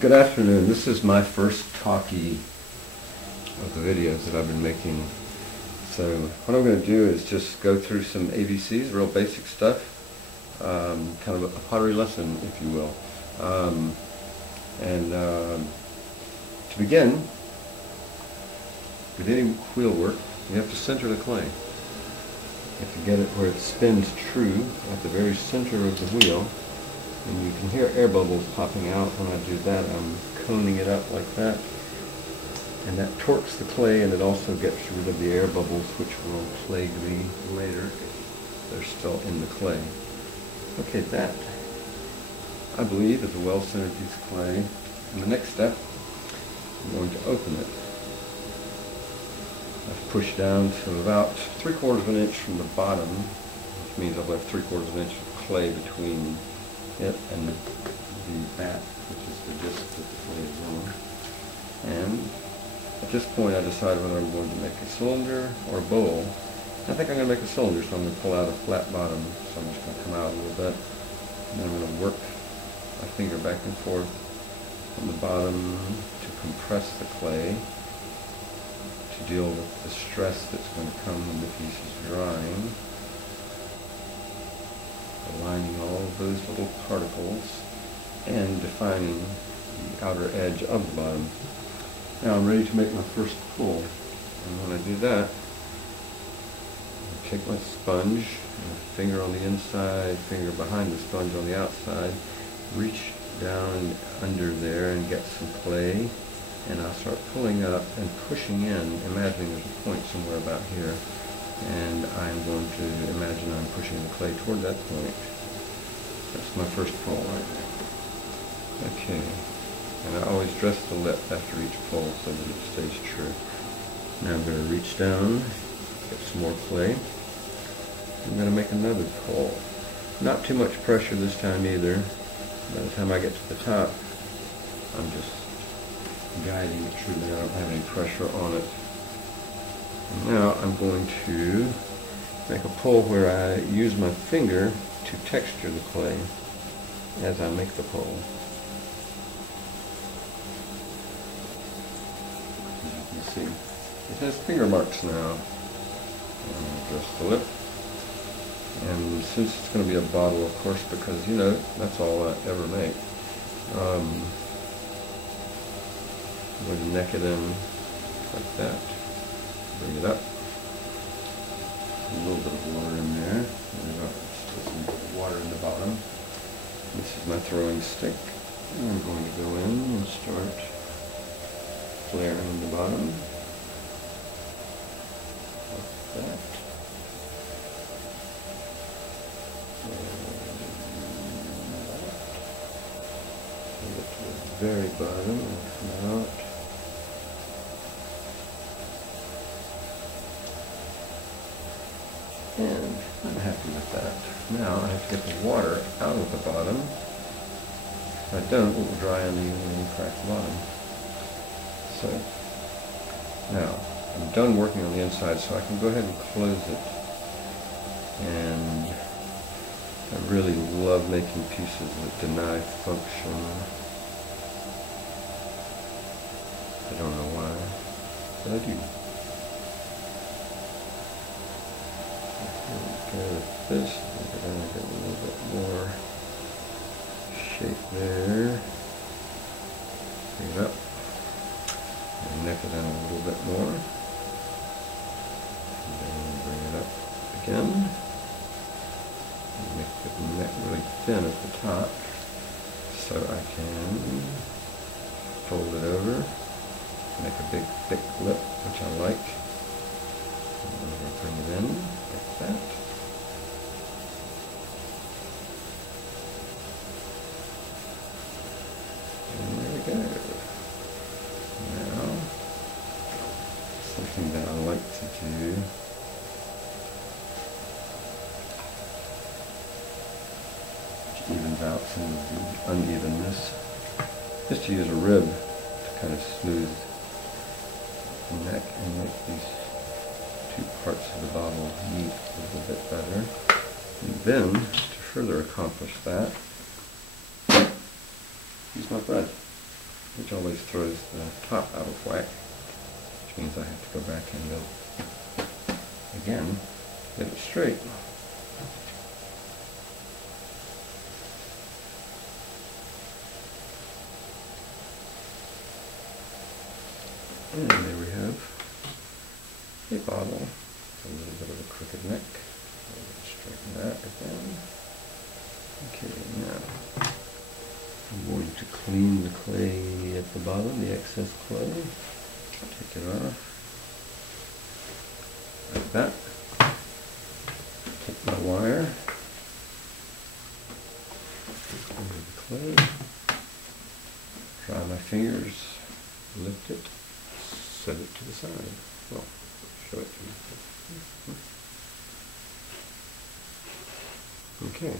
Good afternoon. This is my first talkie of the videos that I've been making. So what I'm going to do is just go through some ABCs, real basic stuff, kind of a pottery lesson, if you will. To begin, with any wheel work, you have to center the clay. You have to get it where it spins true at the very center of the wheel. And you can hear air bubbles popping out when I do that. I'm coning it up like that. And that torques the clay, and it also gets rid of the air bubbles, which will plague me later if they're still in the clay. Okay, that, I believe, is a well-centered piece of clay. And the next step, I'm going to open it. I've pushed down to about 3/4 of an inch from the bottom, which means I've left 3/4 of an inch of clay between it and the bat, which is the disc that the clay is on. And at this point I decide whether I'm going to make a cylinder or a bowl. I think I'm going to make a cylinder, so I'm going to pull out a flat bottom. So I'm just going to come out a little bit, and then I'm going to work my finger back and forth on the bottom to compress the clay, to deal with the stress that's going to come when the piece is drying. Aligning all of those little particles and defining the outer edge of the bottom. Now I'm ready to make my first pull. And when I do that, I take my sponge, finger on the inside, finger behind the sponge on the outside, reach down under there and get some clay, and I'll start pulling up and pushing in, imagining there's a point somewhere about here. And I'm going to imagine I'm pushing the clay toward that point. That's my first pull right there. Okay. And I always dress the lip after each pull so that it stays true. Now I'm going to reach down, get some more clay. I'm going to make another pull. Not too much pressure this time either. By the time I get to the top, I'm just guiding it truly. I don't have any pressure on it. Now I'm going to make a pull where I use my finger to texture the clay as I make the pull. As you can see, it has finger marks now. Adjust the lip. And since it's going to be a bottle, of course, because, you know, that's all I ever make, I'm going to neck it in like that. Bring it up. A little bit of water in there. Still some water in the bottom. This is my throwing stick. And I'm going to go in and start flaring in the bottom. Like that. And get to the very bottom and come out. And I'm happy with that. Now I have to get the water out of the bottom. If I don't, it will dry unevenly and crack the bottom. So, now, I'm done working on the inside, so I can go ahead and close it. And I really love making pieces that deny function. I don't know why, but I do. With this, I'm going to get a little bit more shape there. Bring it up and neck it in a little bit more. And then bring it up again. And make the neck really thin at the top so I can fold it over, make a big thick lip, which I like. And bring it in like that. Now, something that I like to do which evens out some of the unevenness, is to use a rib to kind of smooth the neck and make these two parts of the bottle meet a little bit better. And then, to further accomplish that, use my thread. which always throws the top out of whack, which means I have to go back and go again, get it straight. And there we have a bottle. A little bit of a crooked neck. Straighten that again. Okay, now I'm going to clean the clay at the bottom, the excess clay. Take it off. Like that. Take my wire. Under the clay. Dry my fingers. Lift it. Set it to the side. Well, show it to you. Okay.